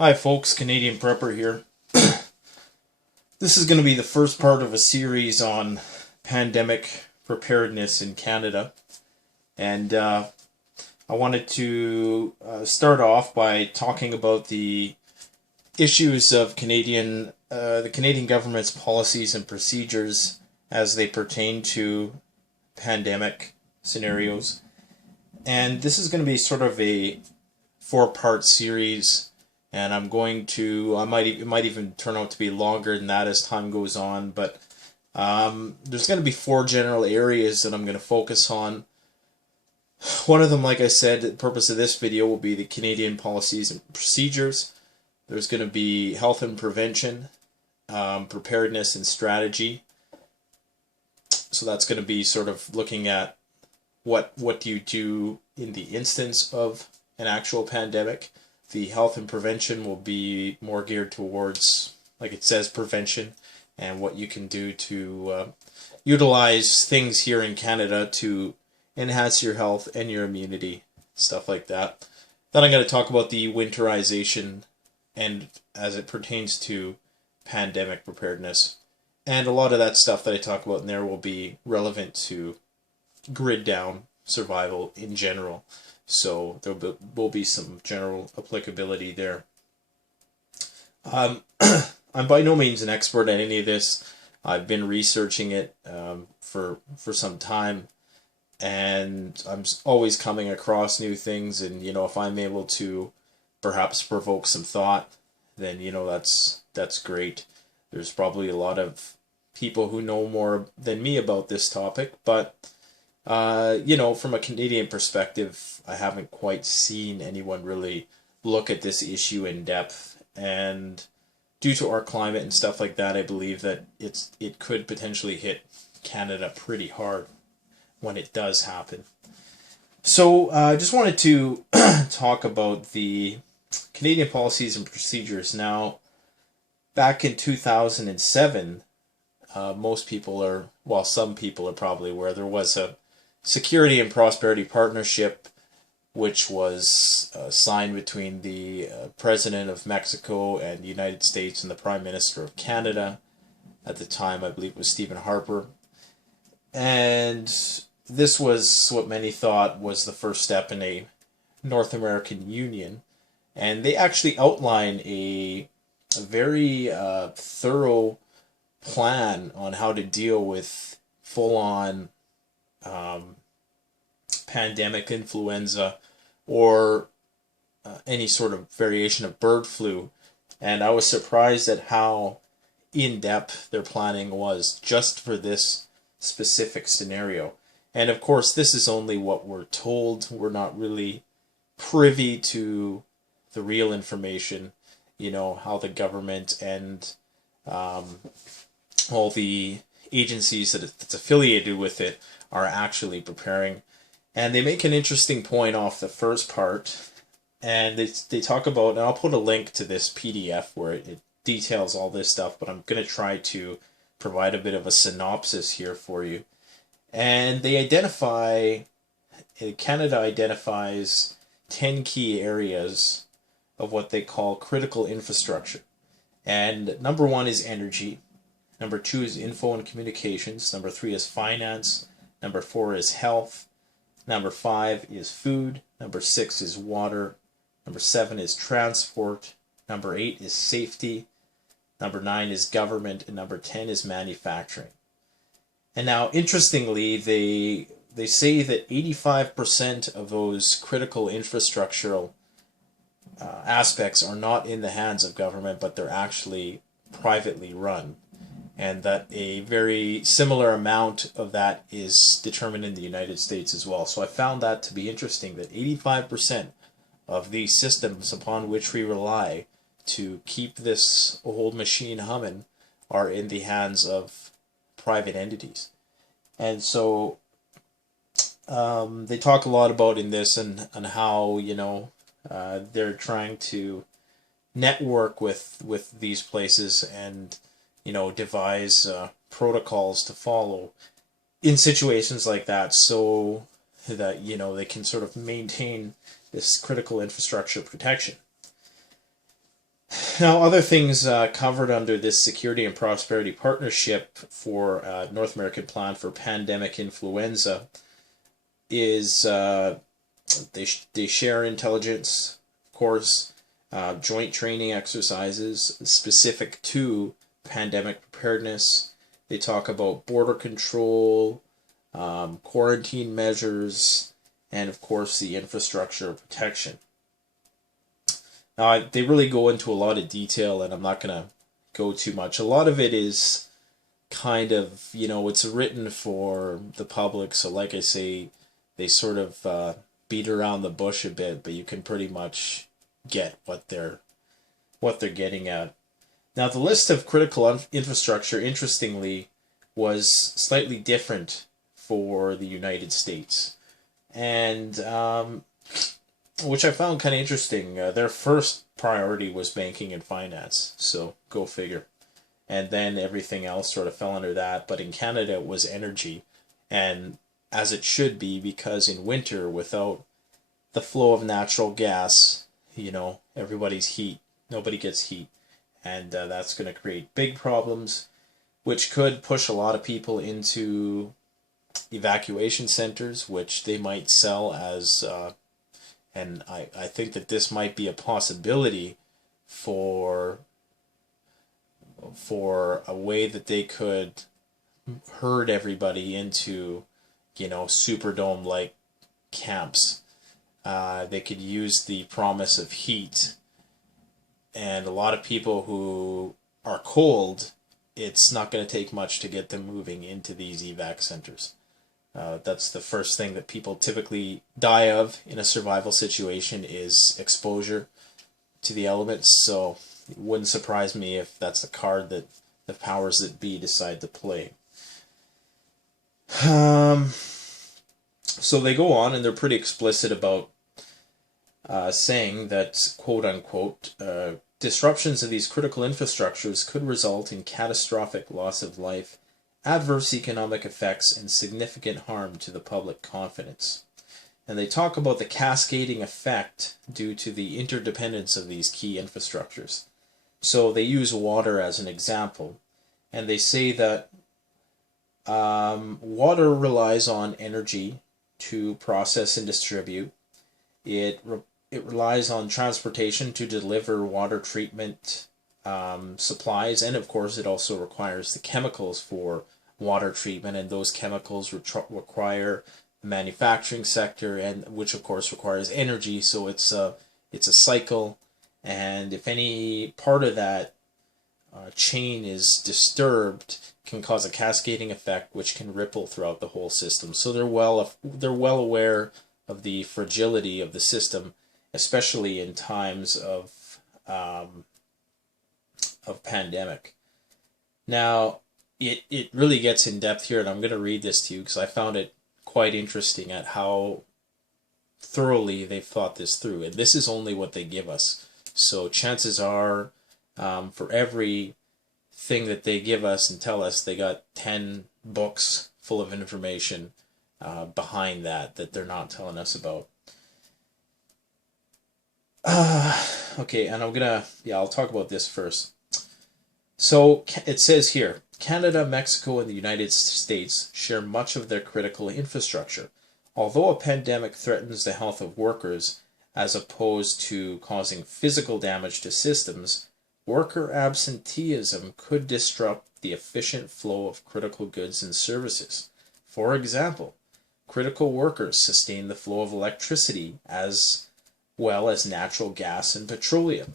Hi folks, Canadian Prepper here. This is going to be the first part of a series on pandemic preparedness in Canada. And I wanted to start off by talking about the issues of the Canadian government's policies and procedures as they pertain to pandemic scenarios. And this is going to be sort of a four-part series, and it might even turn out to be longer than that as time goes on, but there's going to be four general areas that I'm going to focus on. One of them, like I said, the purpose of this video will be the Canadian policies and procedures. There's going to be health and prevention, preparedness and strategy. So that's going to be sort of looking at what do you do in the instance of an actual pandemic. The health and prevention will be more geared towards, like it says, prevention and what you can do to utilize things here in Canada to enhance your health and your immunity, stuff like that. Then I'm going to talk about the winterization and as it pertains to pandemic preparedness. And a lot of that stuff that I talk about in there will be relevant to grid down survival in general. So there will be some general applicability there. I'm by no means an expert at any of this. I've been researching it for some time, and I'm always coming across new things. And if I'm able to perhaps provoke some thought, then that's great. There's probably a lot of people who know more than me about this topic, but from a Canadian perspective, I haven't quite seen anyone really look at this issue in depth. And due to our climate and stuff like that, I believe that it could potentially hit Canada pretty hard when it does happen. So I just wanted to talk about the Canadian policies and procedures. Now, back in 2007, some people are probably aware there was a Security and Prosperity Partnership, which was signed between the President of Mexico and the United States and the Prime Minister of Canada. At the time, I believe it was Stephen Harper. And this was what many thought was the first step in a North American Union. And they actually outline a very thorough plan on how to deal with full-on pandemic influenza or any sort of variation of bird flu. And I was surprised at how in-depth their planning was just for this specific scenario. And of course, this is only what we're told. We're not really privy to the real information, how the government and all the agencies that's affiliated with it are actually preparing. And they make an interesting point off the first part, and they talk about, and I'll put a link to this PDF where it details all this stuff, but I'm going to try to provide a bit of a synopsis here for you. And Canada identifies 10 key areas of what they call critical infrastructure. And number 1 is energy. Number 2 is info and communications. Number 3 is finance. Number 4 is health. Number 5 is food. Number 6 is water. Number 7 is transport. Number 8 is safety. Number 9 is government. And number 10 is manufacturing. And now, interestingly, they say that 85% of those critical infrastructural aspects are not in the hands of government, but they're actually privately run. And that a very similar amount of that is determined in the United States as well. So I found that to be interesting, that 85% of these systems upon which we rely to keep this old machine humming are in the hands of private entities. And so they talk a lot about in this and how, they're trying to network with these places and devise protocols to follow in situations like that, so that they can sort of maintain this critical infrastructure protection. Now, other things covered under this Security and Prosperity Partnership for North American Plan for Pandemic Influenza is they share intelligence, of course, joint training exercises specific to pandemic preparedness. They talk about border control, quarantine measures, and of course the infrastructure protection. Now, they really go into a lot of detail, and I'm not going to go too much. A lot of it is kind of, it's written for the public, so like I say, they sort of beat around the bush a bit, but you can pretty much get what they're getting at. Now, the list of critical infrastructure, interestingly, was slightly different for the United States, and which I found kind of interesting. Their first priority was banking and finance, so go figure. And then everything else sort of fell under that. But in Canada, it was energy, and as it should be, because in winter, without the flow of natural gas, everybody's heat. Nobody gets heat, and that's going to create big problems, which could push a lot of people into evacuation centers, which they might sell as and I think that this might be a possibility for a way that they could herd everybody into, Superdome-like camps. They could use the promise of heat, and a lot of people who are cold, it's not going to take much to get them moving into these evac centers. That's the first thing that people typically die of in a survival situation is exposure to the elements. So it wouldn't surprise me if that's the card that the powers that be decide to play. So they go on, and they're pretty explicit about saying that, quote unquote, disruptions of these critical infrastructures could result in catastrophic loss of life, adverse economic effects, and significant harm to the public confidence. And they talk about the cascading effect due to the interdependence of these key infrastructures. So they use water as an example, and they say that water relies on energy to process and distribute. It relies on transportation to deliver water treatment supplies, and of course it also requires the chemicals for water treatment, and those chemicals require the manufacturing sector, and which of course requires energy. So it's a cycle, and if any part of that chain is disturbed, can cause a cascading effect which can ripple throughout the whole system. So they're well aware of the fragility of the system, especially in times of pandemic. Now, it really gets in depth here, and I'm going to read this to you because I found it quite interesting at how thoroughly they've thought this through. And this is only what they give us. So chances are, for every thing that they give us and tell us, they got 10 books full of information behind that they're not telling us about. Okay, and I'll talk about this first. So it says here, Canada, Mexico, and the United States share much of their critical infrastructure. Although a pandemic threatens the health of workers, as opposed to causing physical damage to systems, worker absenteeism could disrupt the efficient flow of critical goods and services. For example, critical workers sustain the flow of electricity as well as natural gas and petroleum.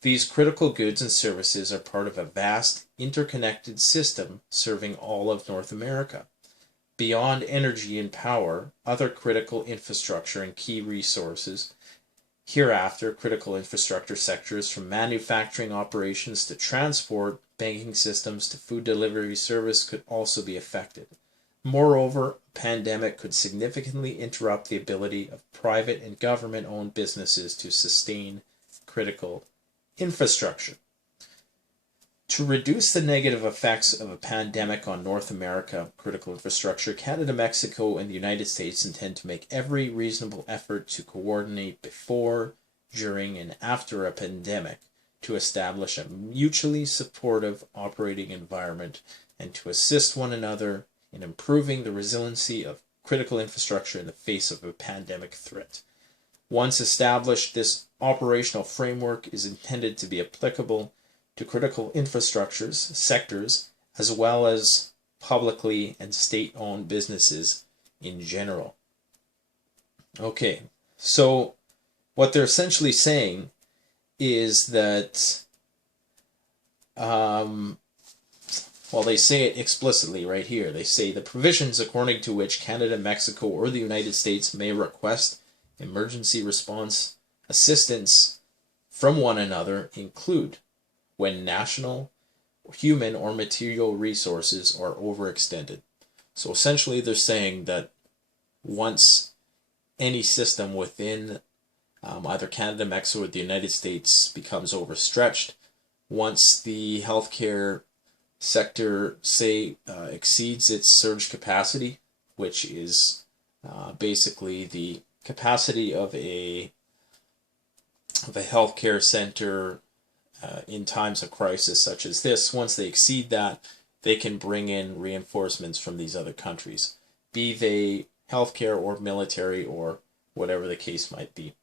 These critical goods and services are part of a vast, interconnected system serving all of North America. Beyond energy and power, other critical infrastructure and key resources, hereafter critical infrastructure sectors from manufacturing operations to transport, banking systems to food delivery service could also be affected. Moreover, a pandemic could significantly interrupt the ability of private and government-owned businesses to sustain critical infrastructure. To reduce the negative effects of a pandemic on North America critical infrastructure, Canada, Mexico, and the United States intend to make every reasonable effort to coordinate before, during, and after a pandemic to establish a mutually supportive operating environment and to assist one another in improving the resiliency of critical infrastructure in the face of a pandemic threat. Once established, this operational framework is intended to be applicable to critical infrastructures sectors as well as publicly and state-owned businesses in general. Okay, so what they're essentially saying is that, well, they say it explicitly right here. They say the provisions according to which Canada, Mexico, or the United States may request emergency response assistance from one another include when national, human, or material resources are overextended. So essentially they're saying that once any system within either Canada, Mexico, or the United States becomes overstretched, once the healthcare sector, say, exceeds its surge capacity, which is basically the capacity of a healthcare center in times of crisis such as this, once they exceed that, they can bring in reinforcements from these other countries, be they healthcare or military or whatever the case might be.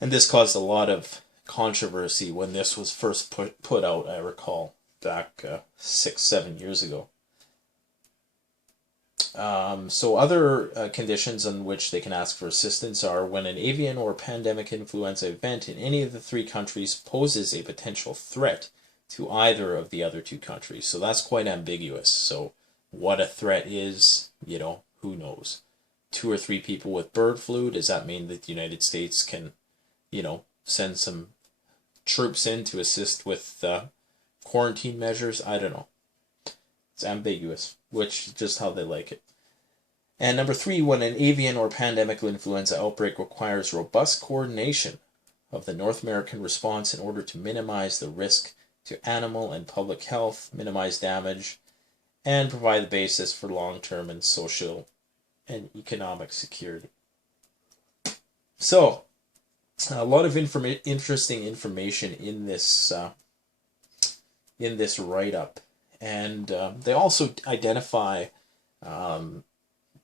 And this caused a lot of controversy when this was first put out, I recall, back 6-7 years ago. So other conditions on which they can ask for assistance are when an avian or pandemic influenza event in any of the three countries poses a potential threat to either of the other two countries. So that's quite ambiguous. So what a threat is, who knows? 2 or 3 people with bird flu, does that mean that the United States can, send some troops in to assist with quarantine measures? I don't know. It's ambiguous, which is just how they like it. And number 3, when an avian or pandemic influenza outbreak requires robust coordination of the North American response in order to minimize the risk to animal and public health, minimize damage, and provide the basis for long-term and social and economic security. So, a lot of interesting information in this write-up. And they also identify,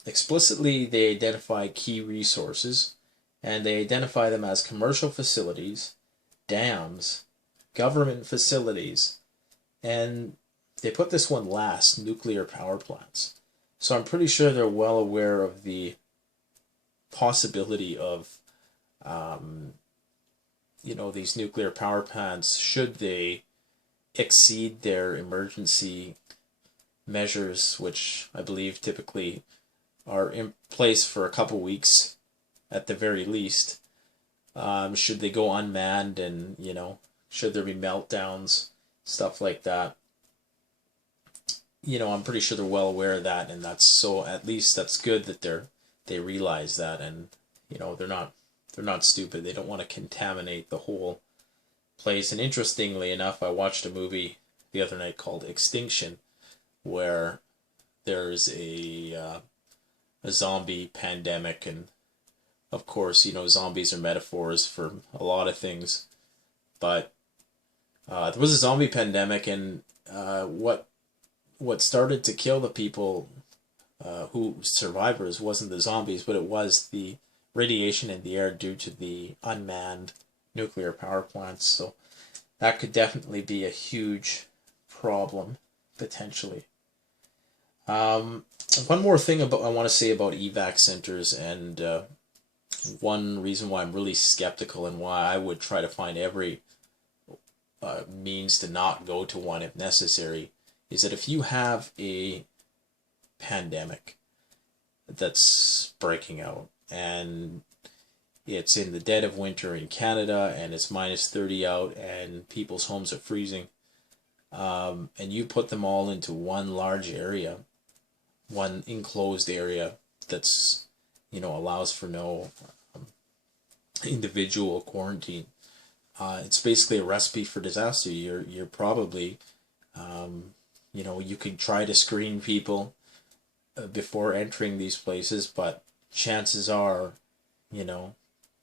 explicitly they identify key resources, and they identify them as commercial facilities, dams, government facilities, and they put this one last, nuclear power plants. So I'm pretty sure they're well aware of the possibility of, these nuclear power plants, should they exceed their emergency measures, which I believe typically are in place for a couple weeks at the very least. Should they go unmanned and, should there be meltdowns, stuff like that. I'm pretty sure they're well aware of that, and at least that's good that they realize that, and they're not stupid. They don't want to contaminate the whole place. And interestingly enough, I watched a movie the other night called Extinction, where there's a zombie pandemic, and of course, zombies are metaphors for a lot of things, but there was a zombie pandemic, and what started to kill the people who survivors wasn't the zombies, but it was the radiation in the air due to the unmanned nuclear power plants. So that could definitely be a huge problem, potentially. One more thing I want to say about evac centers, and one reason why I'm really skeptical and why I would try to find every means to not go to one if necessary, is that if you have a pandemic that's breaking out and it's in the dead of winter in Canada and it's minus 30 out and people's homes are freezing, and you put them all into one large area, one enclosed area that's, allows for no individual quarantine, it's basically a recipe for disaster. You're probably, you could try to screen people before entering these places, but chances are,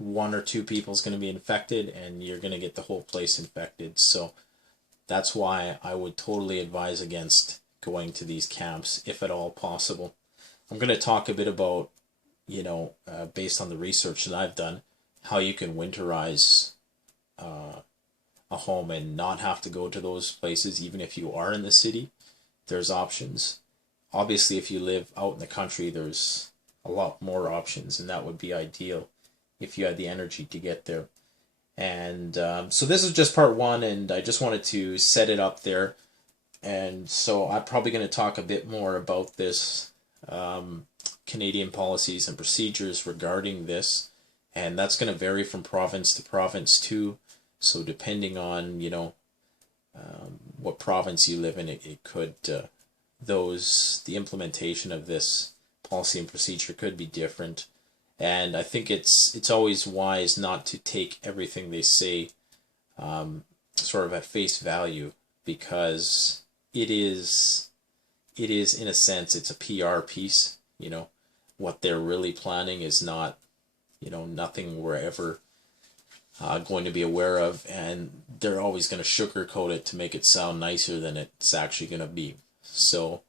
one or two people is going to be infected and you're going to get the whole place infected. So that's why I would totally advise against going to these camps if at all possible. I'm going to talk a bit about, based on the research that I've done, how you can winterize a home and not have to go to those places. Even if you are in the city, there's options. Obviously, if you live out in the country, there's a lot more options, and that would be ideal if you had the energy to get there. And so this is just part one, and I just wanted to set it up there. And so I'm probably going to talk a bit more about this, Canadian policies and procedures regarding this. And that's going to vary from province to province too. So depending on, what province you live in, it could, the implementation of this policy and procedure could be different. And I think it's always wise not to take everything they say sort of at face value, because it is in a sense, it's a PR piece. What they're really planning is not, nothing we're ever going to be aware of, and they're always going to sugarcoat it to make it sound nicer than it's actually going to be. So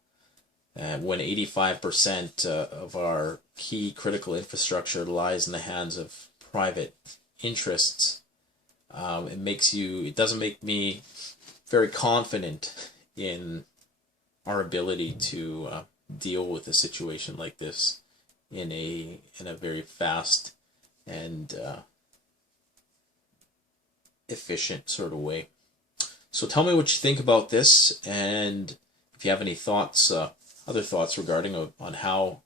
when 85% of our key critical infrastructure lies in the hands of private interests, it doesn't make me very confident in our ability to deal with a situation like this in a very fast and efficient sort of way. So tell me what you think about this, and if you have any thoughts, other thoughts regarding on how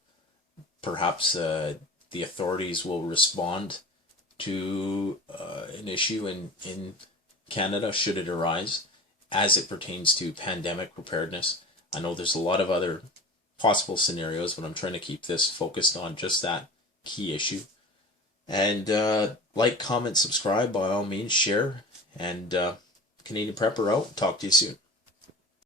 perhaps the authorities will respond to an issue in Canada should it arise, as it pertains to pandemic preparedness. I know there's a lot of other possible scenarios, but I'm trying to keep this focused on just that key issue. And like, comment, subscribe, by all means, share, and Canadian Prepper out. Talk to you soon.